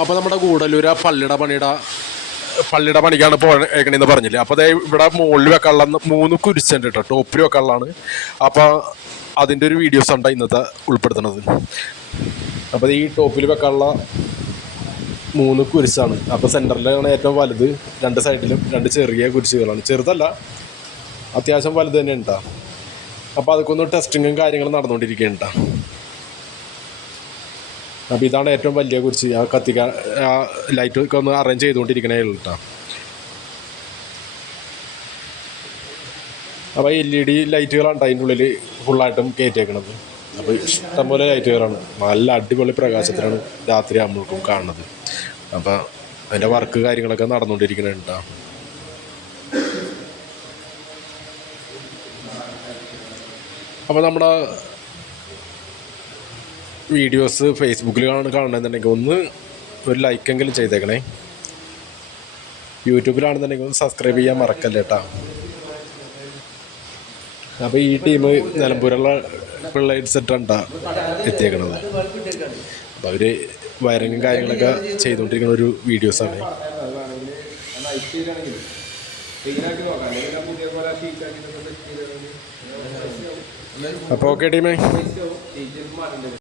അപ്പോൾ നമ്മുടെ ഗൂഡല്ലൂർ പള്ളിയുടെ പണിക്കാണ് പോകണമെന്ന് പറഞ്ഞില്ലേ. അപ്പോൾ അതേ ഇവിടെ മുകളിൽ വെക്കാനുള്ള 3 കുരിശുണ്ട് കേട്ടോ, ടോപ്പിൽ വെക്കാനുള്ളതാണ്. അപ്പോൾ അതിൻ്റെ ഒരു വീഡിയോസ് ഉണ്ട് ഇന്നത്തെ ഉൾപ്പെടുത്തുന്നത്. അപ്പോൾ ഈ ടോപ്പിൽ വെക്കാനുള്ള 3 കുരിശാണ്. അപ്പോൾ സെൻറ്ററിലാണ് ഏറ്റവും വലുത്, 2 സൈഡിലും 2 ചെറിയ കുരിശുകളാണ്. ചെറുതല്ല, അത്യാവശ്യം വലുത് തന്നെ ഉണ്ടാ. അപ്പോൾ അതൊക്കെ ഒന്ന് ടെസ്റ്റിങ്ങും കാര്യങ്ങളും നടന്നുകൊണ്ടിരിക്കുകയാണ്. അപ്പോൾ ഇതാണ് ഏറ്റവും വലിയ കുരിശ്. ആ കത്തിക്കാൻ ആ ലൈറ്റ് ഒക്കെ ഒന്ന് അറേഞ്ച് ചെയ്തുകൊണ്ടിരിക്കണേ ഉള്ളൂ കേട്ടോ. അപ്പോൾ LED ലൈറ്റുകളാണ് അതിൻ്റെ ഉള്ളിൽ ഫുള്ളായിട്ടും കയറ്റിയേക്കണത്. അപ്പോൾ ഇഷ്ടംപോലെ ലൈറ്റുകളാണ്, നല്ല അടിപൊളി പ്രകാശത്തിലാണ് രാത്രി ആകുമ്പോഴേക്കും കാണുന്നത്. അപ്പോൾ അതിൻ്റെ വർക്ക് കാര്യങ്ങളൊക്കെ നടന്നുകൊണ്ടിരിക്കുന്നുണ്ട് കേട്ടോ. അപ്പോൾ നമ്മുടെ വീഡിയോസ് ഫേസ്ബുക്കിലാണ് കാണണമെന്നുണ്ടെങ്കിൽ ഒന്ന് ഒരു ലൈക്കെങ്കിലും ചെയ്തേക്കണേ. യൂട്യൂബിലാണെന്നുണ്ടെങ്കിൽ ഒന്ന് സബ്സ്ക്രൈബ് ചെയ്യാൻ മറക്കല്ലേ കേട്ടോ. അപ്പോൾ ഈ ടീം നിലമ്പൂരുള്ള പിള്ളേർ സെറ്റാണ് എത്തിയേക്കണത്. അപ്പോൾ അവർ വയറിങ്ങും കാര്യങ്ങളൊക്കെ ചെയ്തുകൊണ്ടിരിക്കുന്ന ഒരു വീഡിയോസാണ്. അപ്പോൾ ഓക്കെ ടീമേ.